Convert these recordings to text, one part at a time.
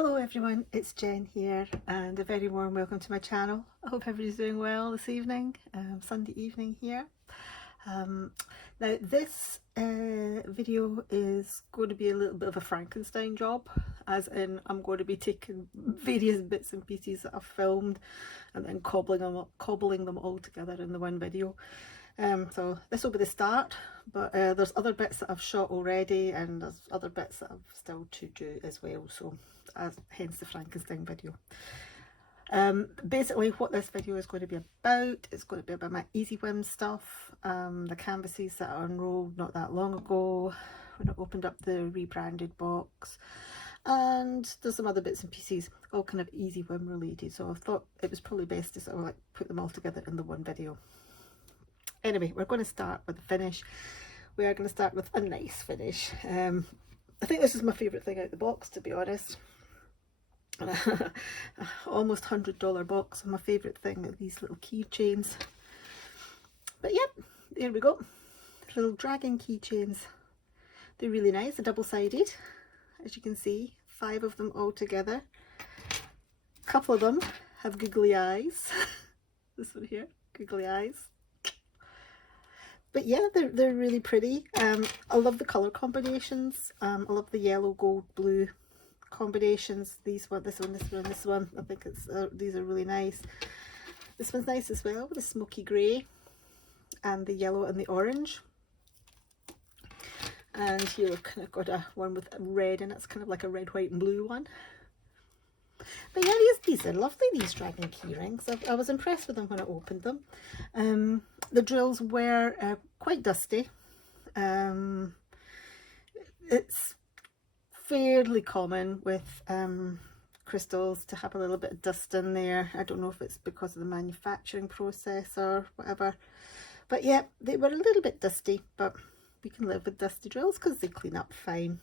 Hello everyone, it's Jen here and a very warm welcome to my channel. I hope everybody's doing well this evening, Sunday evening here. Now this video is going to be a little bit of a Frankenstein job, as in I'm going to be taking various bits and pieces that I've filmed and then cobbling them all together in the one video. So this will be the start, but there's other bits that I've shot already and there's other bits that I've still to do as well, so hence the Frankenstein video. Basically what this video is going to be about, it's going to be about my Easy Whim stuff, the canvases that I unrolled not that long ago when I opened up the rebranded box, and there's some other bits and pieces all kind of Easy Whim related, so I thought it was probably best to sort of like put them all together in the one video. Anyway, we're going to start with the finish. We are going to start with a nice finish. I think this is my favourite thing out of the box, to be honest. Almost $100 box, and my favourite thing are these little keychains. But yep, there we go. Little dragon keychains. They're really nice. They're double-sided, as you can see. 5 of them all together. A couple of them have googly eyes. This one here, googly eyes. But yeah, they're really pretty. I love the colour combinations. I love the yellow, gold, blue combinations. This one. I think these are really nice. This one's nice as well, with the smoky grey and the yellow and the orange. And here we've kind of got a one with red, and it's kind of like a red, white and blue one. But yeah, these are lovely, these dragon key rings. I was impressed with them when I opened them. The drills were quite dusty. It's fairly common with crystals to have a little bit of dust in there. I don't know if it's because of the manufacturing process or whatever. But yeah, they were a little bit dusty, but we can live with dusty drills because they clean up fine.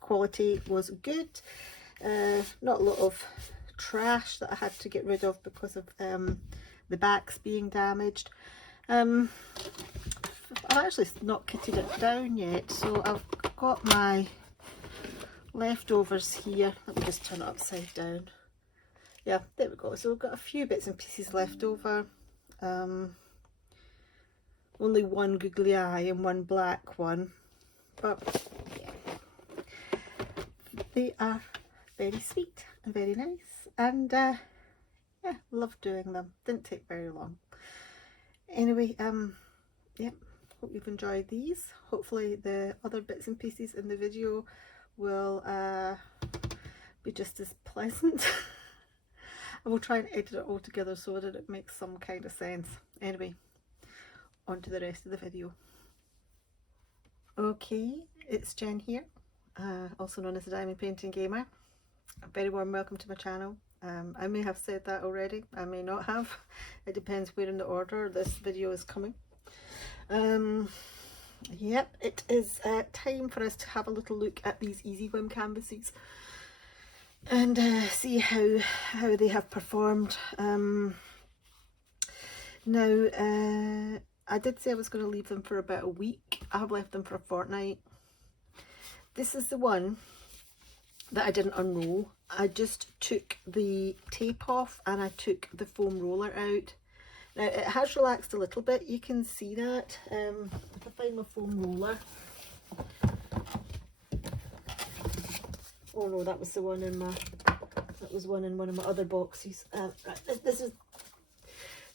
Quality was good. Not a lot of trash that I had to get rid of because of the backs being damaged. I've actually not kitted it down yet, so I've got my leftovers here. Let me just turn it upside down. Yeah, there we go. So we've got a few bits and pieces left over. Only one googly eye and one black one, but yeah, they are very sweet and very nice, and yeah, love doing them. Didn't take very long. Anyway, yeah, hope you've enjoyed these. Hopefully the other bits and pieces in the video will be just as pleasant. I will try and edit it all together so that it makes some kind of sense. Anyway, on to the rest of the video. Okay, it's Jen here, also known as the Diamond Painting Gamer. A very warm welcome to my channel. I may have said that already, I may not have. It depends where in the order this video is coming. Yep, it is time for us to have a little look at these Easy Whim canvases and see how they have performed. Now, I did say I was going to leave them for about a week. I have left them for a fortnight. This is the one that I didn't unroll. I just took the tape off and I took the foam roller out. Now it has relaxed a little bit, you can see that. If I find my foam roller. Oh no, that was the one in one of my other boxes.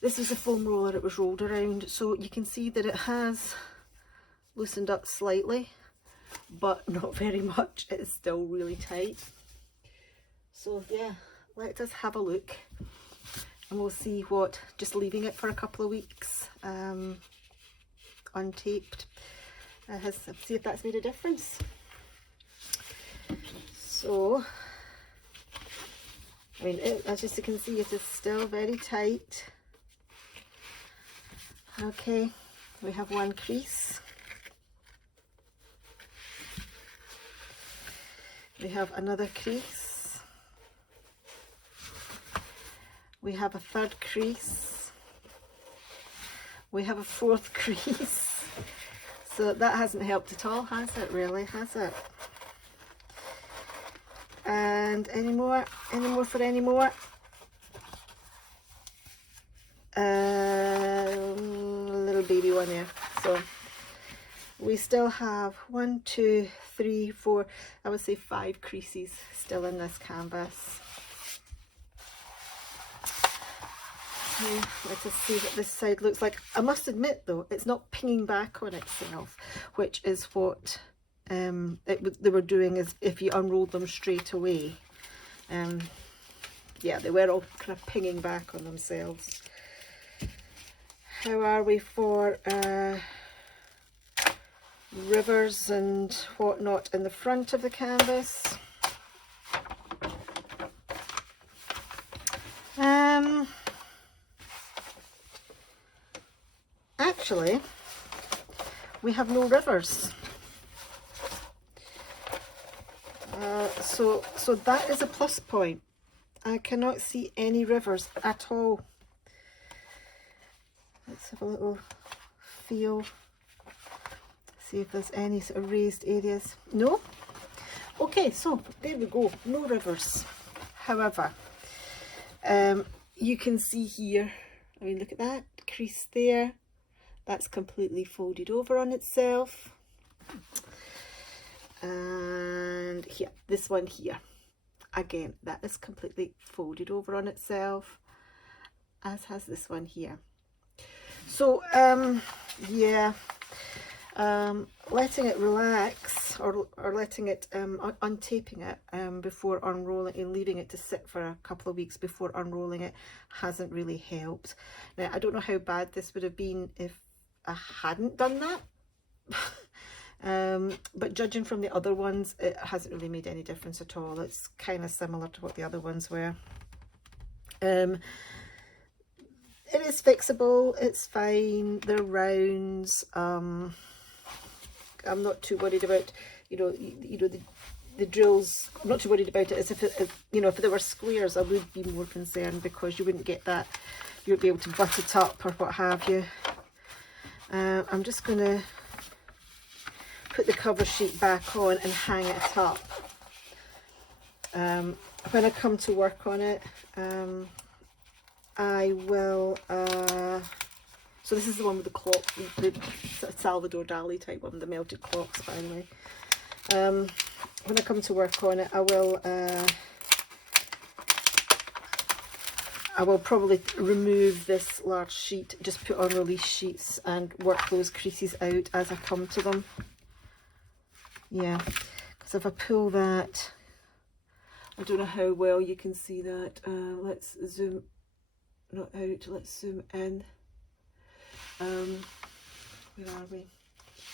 This is a foam roller, it was rolled around, so you can see that it has loosened up slightly, but not very much. It is still really tight. So yeah, let us have a look and we'll see what just leaving it for a couple of weeks untaped see if that's made a difference. So I mean, as you can see, it is still very tight. Okay, we have one crease. We have another crease. We have a third crease. We have a fourth crease. So that hasn't helped at all, has it really, has it? And any more for any more? Little baby one there. So we still have 1, 2, 3, 4, I would say 5 creases still in this canvas. Okay, let us see what this side looks like. I must admit though, it's not pinging back on itself, which is what they were doing is if you unrolled them straight away. Yeah, they were all kind of pinging back on themselves. How are we for rivers and whatnot in the front of the canvas? Actually, we have no rivers. So that is a plus point. I cannot see any rivers at all. Let's have a little feel, see if there's any sort of raised areas. No? Okay, so there we go, no rivers. However, you can see here, I mean, look at that crease there. That's completely folded over on itself. And here, this one here, again, that is completely folded over on itself, as has this one here. So yeah, letting it relax or letting it untaping it before unrolling and leaving it to sit for a couple of weeks before unrolling it hasn't really helped. Now I don't know how bad this would have been if I hadn't done that. But judging from the other ones, it hasn't really made any difference at all. It's kind of similar to what the other ones were. It is fixable, it's fine, they're rounds. I'm not too worried about, the drills. I'm not too worried about it as if if there were squares I would be more concerned, because you wouldn't get that, you wouldn't be able to butt it up or what have you. I'm just going to put the cover sheet back on and hang it up. When I come to work on it, I will, so this is the one with the clock, the Salvador Dali type one, the melted clocks, by the way. When I come to work on it, I will probably remove this large sheet, just put on release sheets and work those creases out as I come to them. Yeah, because if I pull that, I don't know how well you can see that. Let's zoom, not out, let's zoom in. Where are we?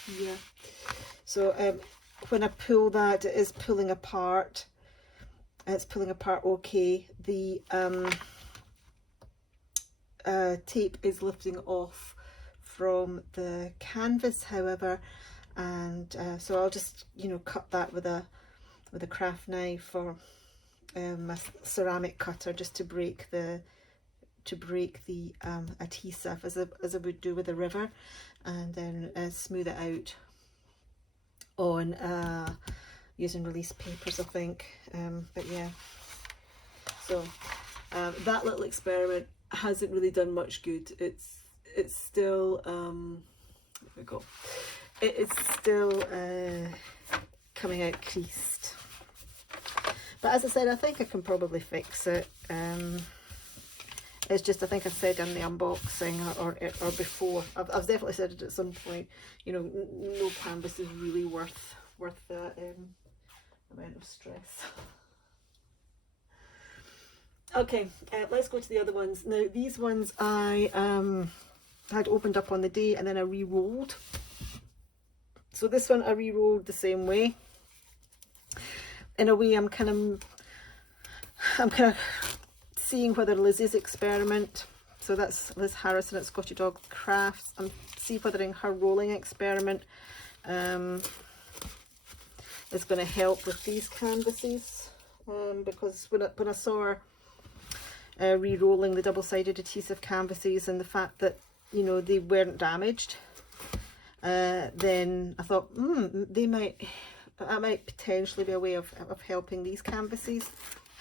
Here. So when I pull that, it is pulling apart. It's pulling apart okay. The tape is lifting off from the canvas, however, and so I'll just cut that with a craft knife or a ceramic cutter, just to break the adhesive as I would do with a river, and then smooth it out on using release papers, I think. But yeah, so that little experiment hasn't really done much good. It's still there we go. It's still coming out creased. But as I said, I think I can probably fix it. It's just, I think I said in the unboxing or before, I've definitely said it at some point, no canvas is really worth that amount of stress. Okay, let's go to the other ones. Now these ones I had opened up on the day and then I re-rolled. So this one I re-rolled the same way. In a way, I'm kind of seeing whether Lizzie's experiment, so that's Liz Harrison at Scotty Dog Crafts, and see whether in her rolling experiment is going to help with these canvases, because when I saw her re-rolling the double-sided adhesive canvases and the fact that they weren't damaged, then I thought they might But that might potentially be a way of helping these canvases.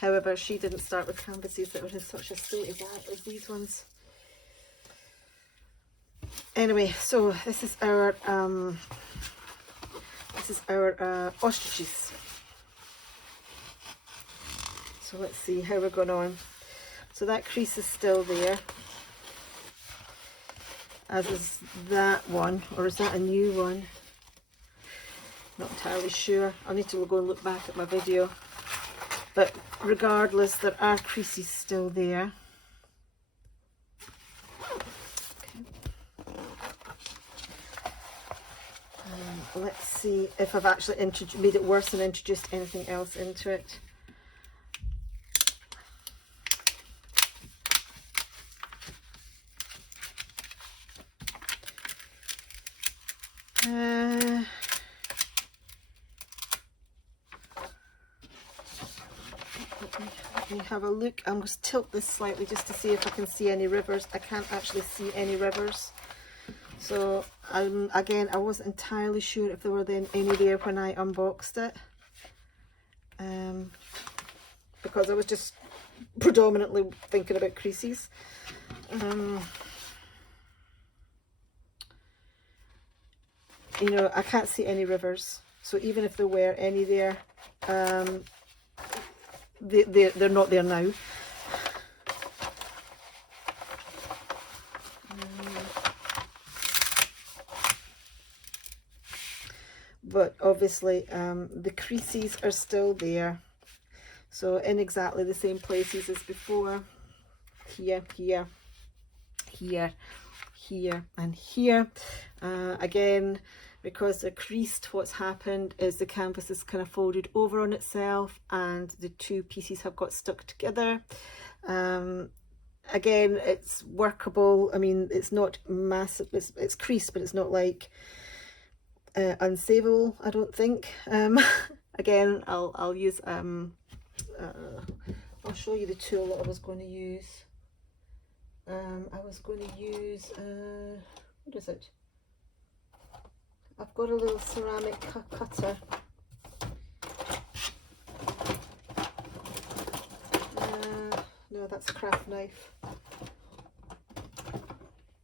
However, she didn't start with canvases that were in such a state as these ones. Anyway, so this is our ostriches. So let's see how we're going on. So that crease is still there, as is that one, or is that a new one? Not entirely sure. I'll need to go and look back at my video. But regardless, there are creases still there. Let's see if I've actually made it worse and introduced anything else into it. Let me have a look. I'm going to tilt this slightly just to see if I can see any rivers. I can't actually see any rivers. So again, I wasn't entirely sure if there were then any there when I unboxed it, because I was just predominantly thinking about creases. You know, I can't see any rivers, so even if there were any there, they're not there now. But obviously the creases are still there, so in exactly the same places as before. Here, here, here, here, and here. Again, because they're creased, what's happened is the canvas is kind of folded over on itself and the two pieces have got stuck together. Again, it's workable. I mean, it's not massive, it's creased, but it's not like unsavable, I don't think. Again, I'll use I'll show you the tool that I was going to use. I was going to use what is it? I've got a little ceramic cutter. No, that's a craft knife.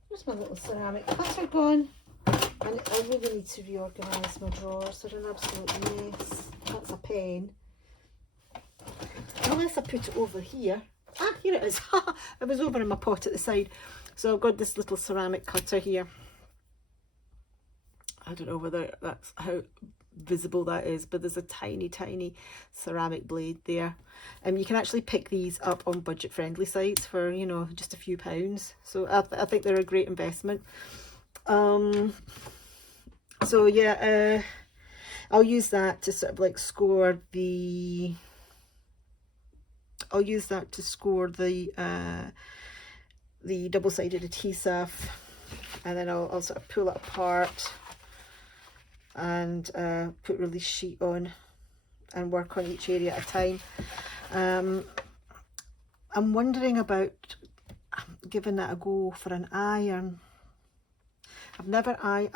Where's my little ceramic cutter gone? And I really need to reorganise my drawers. They're an absolute mess. That's a pen. Unless I put it over here. Ah, here it is. It was over in my pot at the side. So I've got this little ceramic cutter here. I don't know whether that's how visible that is, but there's a tiny, tiny ceramic blade there. You can actually pick these up on budget-friendly sites for, you know, just a few pounds. So I think they're a great investment. So yeah, I'll use that to sort of like score the, the double-sided adhesive, and then I'll sort of pull it apart and put release sheet on and work on each area at a time. I'm wondering about giving that a go for an iron. I've never I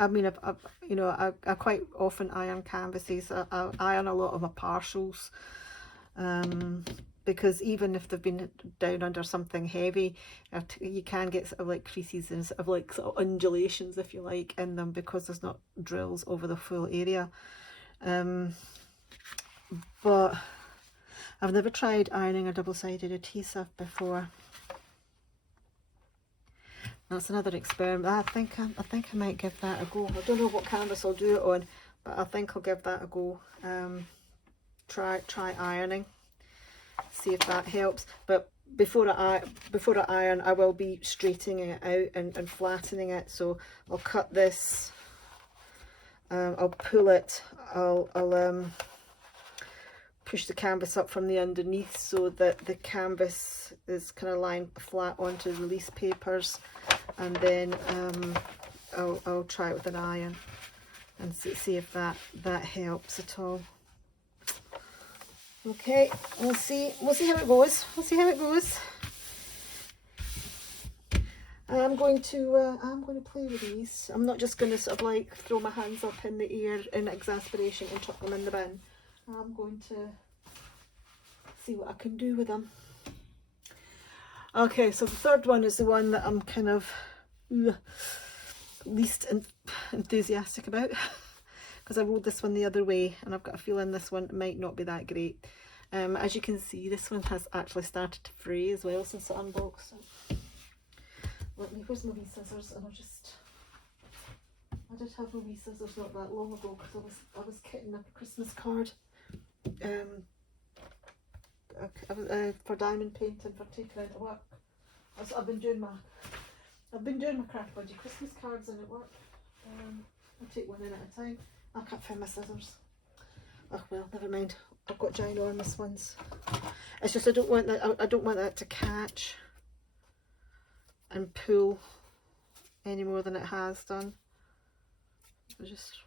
quite often iron canvases. I iron a lot of my partials, because even if they've been down under something heavy, you can get sort of like creases and sort of like sort of undulations, if you like, in them, because there's not drills over the full area. But I've never tried ironing a double-sided adhesive before. That's another experiment. I think I might give that a go. I don't know what canvas I'll do it on, but I think I'll give that a go. Try ironing, see if that helps. But before I iron, I will be straightening it out and flattening it. So I'll cut this. I'll pull it. I'll push the canvas up from the underneath so that the canvas is kind of lying flat onto the release papers, and then I'll try it with an iron and see if that helps at all. Okay, we'll see how it goes. I'm going to play with these. I'm not just going to sort of like throw my hands up in the air in exasperation and chuck them in the bin. I'm going to see what I can do with them. Okay, so the third one is the one that I'm kind of least enthusiastic about because I rolled this one the other way and I've got a feeling this one might not be that great. As you can see, this one has actually started to fray as well since I unboxed it. Where's my wee scissors? And I did have my wee scissors not that long ago because I was kitting up a Christmas card for diamond painting for taking out to work. I've been doing my Craft Budgie Christmas cards in at work. I'll take one in at a time. I can't find my scissors. Oh well, never mind. I've got ginormous ones. It's just I don't want that to catch and pull any more than it has done. So just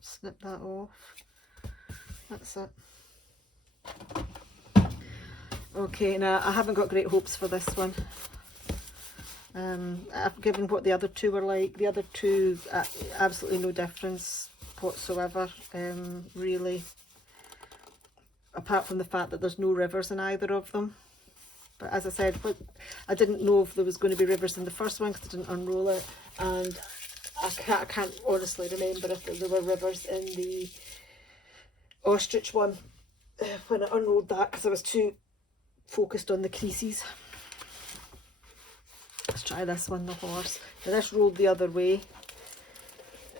snip that off. That's it. Okay, now I haven't got great hopes for this one. Given what the other two were like, the other two absolutely no difference whatsoever, really, apart from the fact that there's no rivers in either of them. But as I said, I didn't know if there was going to be rivers in the first one because I didn't unroll it, and I can't honestly remember if there were rivers in the ostrich one when I unrolled that because I was too focused on the creases. Let's try this one, the horse. Now this rolled the other way.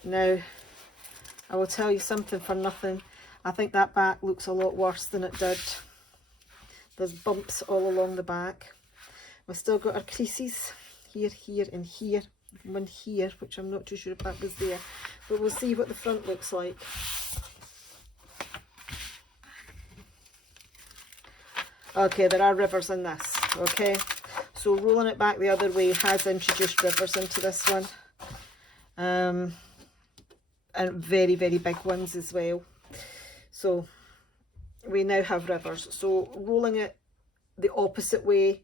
Now I will tell you something for nothing. I think that back looks a lot worse than it did. There's bumps all along the back. We've still got our creases here, here and here. One here, which I'm not too sure if that was there. But we'll see what the front looks like. Okay, there are rivers in this. Okay, so rolling it back the other way has introduced rivers into this one. And very, very big ones as well. So we now have rivers. So rolling it the opposite way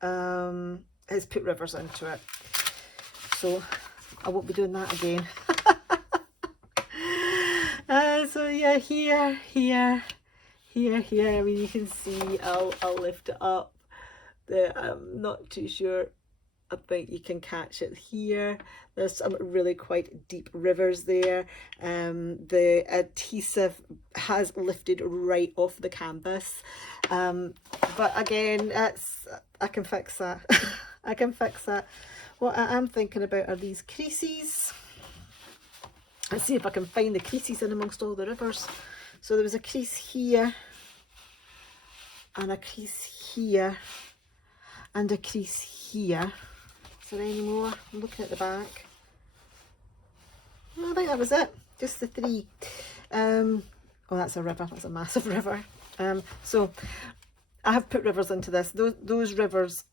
has put rivers into it. So I won't be doing that again. So yeah, here. I mean, you can see I'll lift it up. I'm not too sure. I think you can catch it here. There's some really quite deep rivers there. The adhesive has lifted right off the canvas. But again, I can fix that. I can fix that. What I am thinking about are these creases. Let's see if I can find the creases in amongst all the rivers. So there was a crease here, and a crease here, and a crease here. Is there any more? I'm looking at the back. I think that was it. Just the three. Oh, that's a river. That's a massive river. So I have put rivers into this. Those rivers,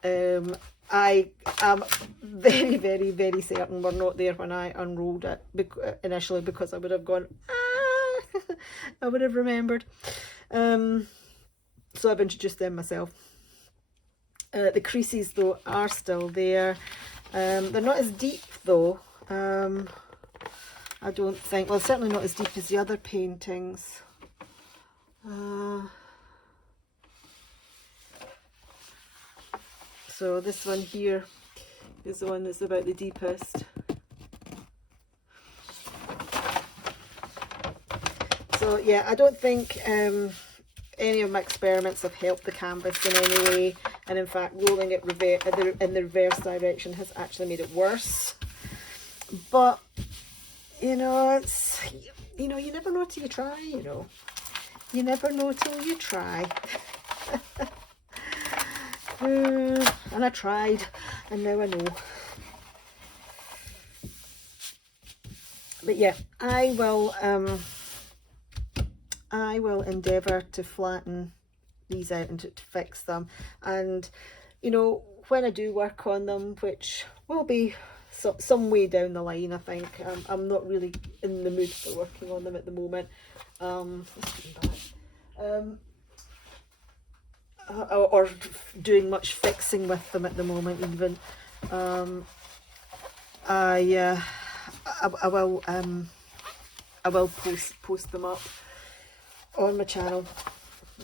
I am very, very, very certain were not there when I unrolled it initially, because I would have gone, I would have remembered. So I've introduced them myself. The creases though are still there. They're not as deep though. I don't think. Well, certainly not as deep as the other paintings. So this one here is the one that's about the deepest. So yeah, I don't think any of my experiments have helped the canvas in any way, and in fact rolling it in the reverse direction has actually made it worse. But you know, you never know till you try. You never know till you try. And I tried, and now I know. But yeah, I will endeavour to flatten these out and to fix them. And when I do work on them, which will be some way down the line, I think. I'm not really in the mood for working on them at the moment. Or doing much fixing with them at the moment even. I will post them up on my channel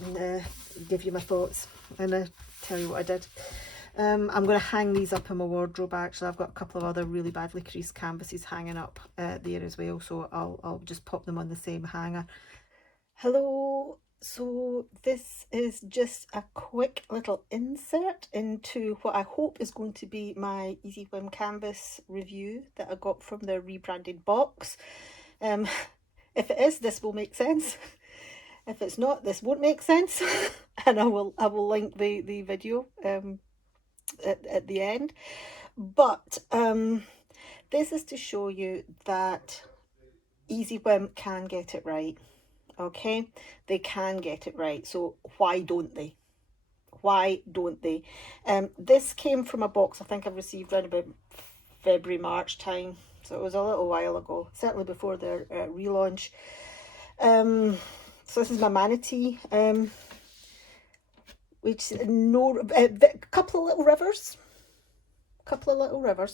and give you my thoughts and tell you what I did. I'm going to hang these up in my wardrobe. Actually, I've got a couple of other really badly creased canvases hanging up there as well, so I'll just pop them on the same hanger. Hello, so this is just a quick little insert into what I hope is going to be my Easy Whim canvas review that I got from their rebranded box. If it is, this will make sense. If it's not, this won't make sense. And I will link the video at the end. But this is to show you that Easy Whim can get it right. Okay, they can get it right, so why don't they? Why don't they? This came from a box I think I've received around about February, March time, so it was a little while ago, certainly before their relaunch. So this is my manatee, which a couple of little rivers,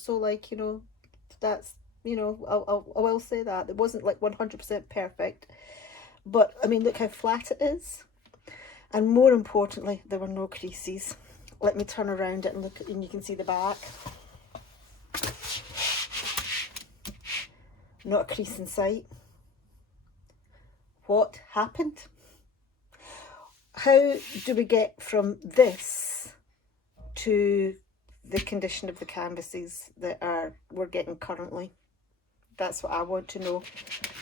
so like, you know, that's, you know, I will say that it wasn't like 100% perfect. But, I mean, look how flat it is. And more importantly, there were no creases. Let me turn around it and look, and you can see the back. Not a crease in sight. What happened? How do we get from this to the condition of the canvases that we're getting currently? That's what I want to know.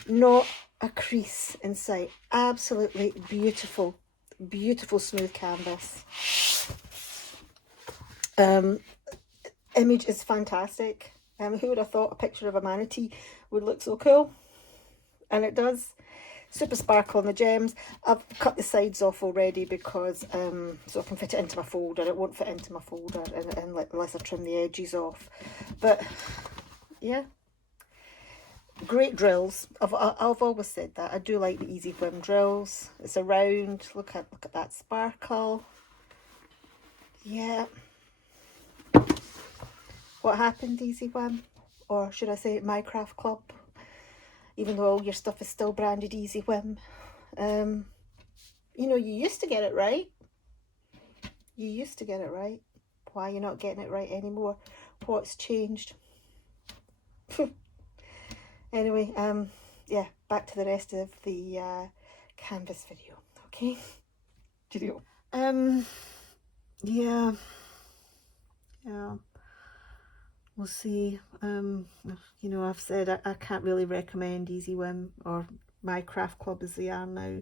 Not a crease in sight. Absolutely beautiful, beautiful smooth canvas. Image is fantastic. Who would have thought a picture of a manatee would look so cool? And it does. Super sparkle on the gems. I've cut the sides off already because so I can fit it into my folder. It won't fit into my folder unless I trim the edges off. But yeah. Great drills. I've always said that. I do like the Easy Whim drills. It's a round. Look at that sparkle. Yeah. What happened, Easy Whim? Or should I say My Craft Club? Even though all your stuff is still branded Easy Whim. You know, you used to get it right. You used to get it right. Why are you not getting it right anymore? What's changed? Anyway, yeah, back to the rest of the canvas video, okay? Video. Yeah, we'll see. You know, I've said I can't really recommend Easy Whim or My Craft Club as they are now.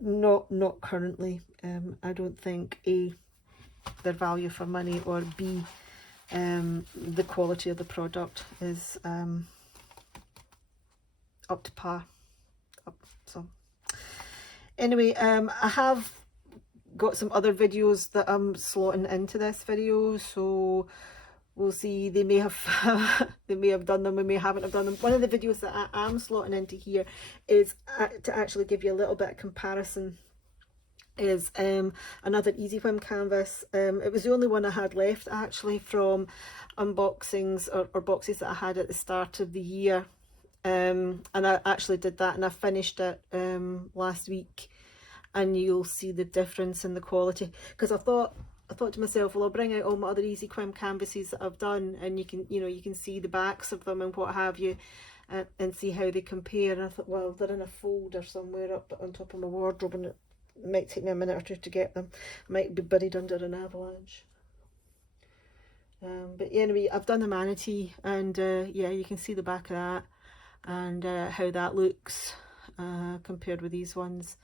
Not currently. I don't think A, their value for money, or B, the quality of the product is up to par. So anyway, I have got some other videos that I'm slotting into this video, so we'll see. They may have they may have done them, we may haven't have done them. One of the videos that I am slotting into here is to actually give you a little bit of comparison, is another Easy Whim canvas. It was the only one I had left actually from unboxings or boxes that I had at the start of the year. And I actually did that and I finished it last week, and you'll see the difference in the quality, because I thought to myself, well, I'll bring out all my other Easy Whim canvases that I've done, and you can see the backs of them and what have you, and see how they compare. And I thought, well, they're in a folder somewhere up on top of my wardrobe, and it might take me a minute or two to get them. I might be buried under an avalanche. But anyway, I've done the manatee, and yeah, you can see the back of that, and how that looks compared with these ones.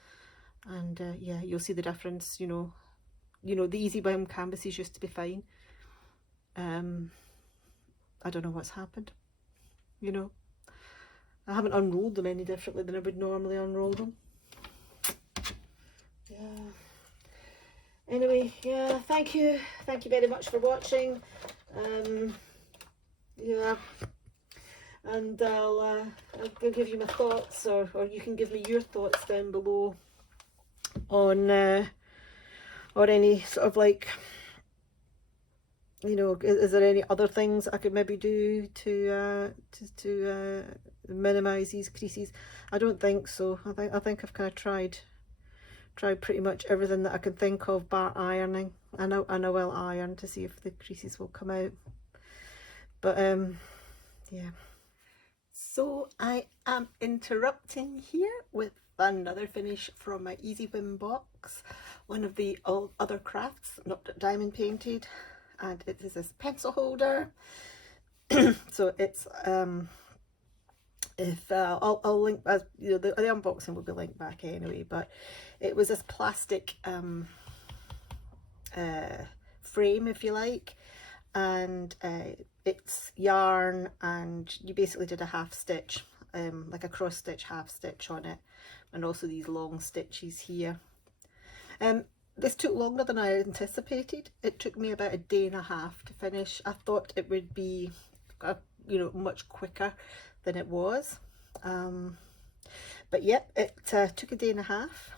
And yeah, you'll see the difference. You know, the Easy Whim canvases used to be fine. I don't know what's happened. You know, I haven't unrolled them any differently than I would normally unroll them. Yeah. Anyway, yeah, thank you very much for watching. Yeah, and I'll give you my thoughts, or you can give me your thoughts down below on or any sort of like you know, is there any other things I could maybe do to minimize these creases? I don't think so. I think I've kind of tried pretty much everything that I can think of, bar ironing. I know I'll iron to see if the creases will come out. But yeah. So I am interrupting here with another finish from my Easy Whim box, one of the other crafts, not diamond painted, and it is this pencil holder. So it's if I'll link, as you know, the unboxing will be linked back anyway, but it was this plastic frame, if you like, and it's yarn, and you basically did a half stitch, like a cross stitch half stitch on it, and also these long stitches here. This took longer than I anticipated. It took me about a day and a half to finish. I thought it would be you know, much quicker than it was, but yep, it took a day and a half.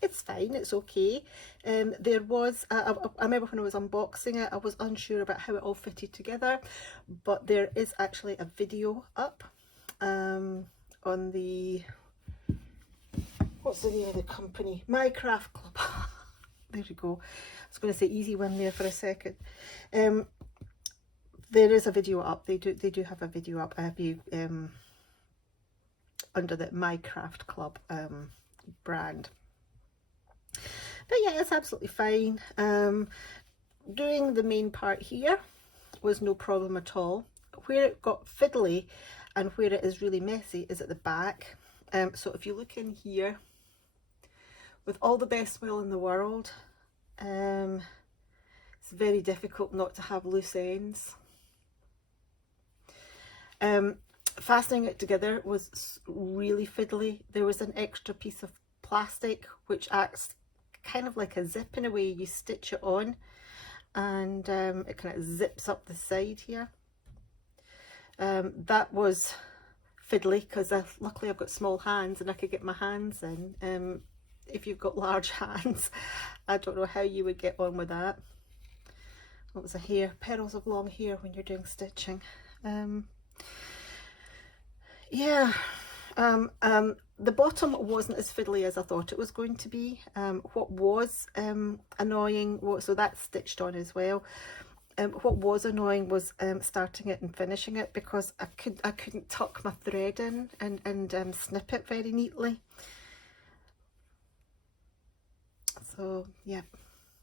It's fine, it's okay. There was, I remember when I was unboxing it, I was unsure about how it all fitted together, but there is actually a video up on the, what's the name of the company? My Craft Club. There we go. I was going to say Easy Whim there for a second. There is a video up. They do have a video up. I have you under the My Craft Club brand. But yeah, it's absolutely fine. Doing the main part here was no problem at all. Where it got fiddly and where it is really messy is at the back. So if you look in here, with all the best will in the world, it's very difficult not to have loose ends. Fastening it together was really fiddly. There was an extra piece of plastic which acts kind of like a zip in a way. You stitch it on and it kind of zips up the side here. That was fiddly because luckily I've got small hands and I could get my hands in. If you've got large hands, I don't know how you would get on with that. What was a hair? Perils of long hair when you're doing stitching. Yeah, the bottom wasn't as fiddly as I thought it was going to be. What was annoying, so that's stitched on as well. What was annoying was starting it and finishing it, because I couldn't tuck my thread in and snip it very neatly. So yeah,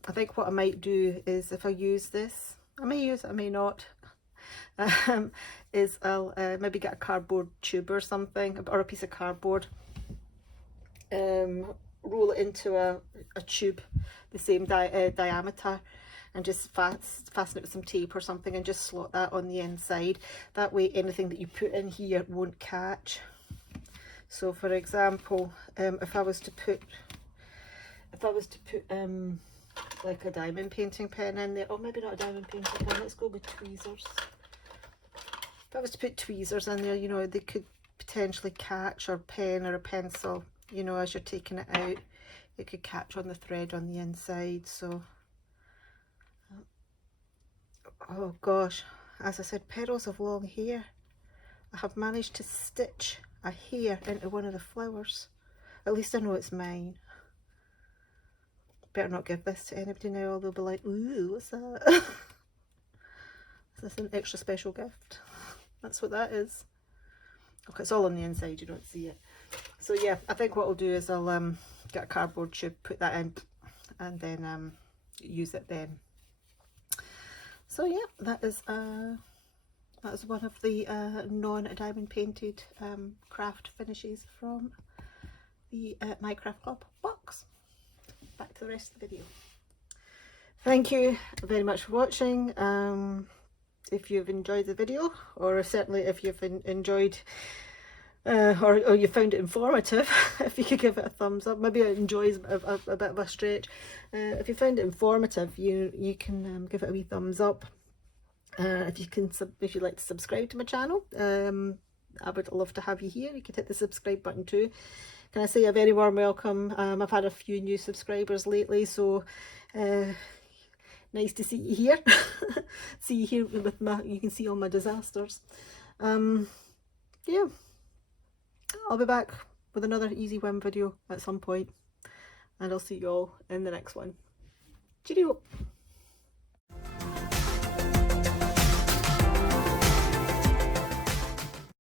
I think what I might do is, if I use this, I may use it, I may not, is I'll maybe get a cardboard tube or something, or a piece of cardboard, roll it into a tube the same diameter, and just fasten it with some tape or something, and just slot that on the inside. That way anything that you put in here won't catch. So for example, if I was to put like a diamond painting pen in there, or maybe not a diamond painting pen, let's go with tweezers. If I was to put tweezers in there, you know, they could potentially catch, or pen or a pencil, you know, as you're taking it out, it could catch on the thread on the inside. So, oh gosh, as I said, perils of long hair. I have managed to stitch a hair into one of the flowers. At least I know it's mine. Better not give this to anybody now, or they'll be like, ooh, what's that? Is this an extra special gift? That's what that is. Okay, it's all on the inside, you don't see it. So yeah, I think what I'll do is I'll get a cardboard tube, put that in, and then use it then. So yeah, that is one of the non-diamond painted craft finishes from the My Craft Club box. Back to the rest of the video. Thank you very much for watching. If you've enjoyed the video, or certainly if you've enjoyed or you found it informative, if you could give it a thumbs up. Maybe it enjoys a bit of a stretch. If you found it informative, you can give it a wee thumbs up. If you'd like to subscribe to my channel, I would love to have you here. You could hit the subscribe button too. Can I say a very warm welcome? I've had a few new subscribers lately, so nice to see you here. See you here with my, you can see all my disasters. Yeah, I'll be back with another easy win video at some point, and I'll see you all in the next one. Cheerio!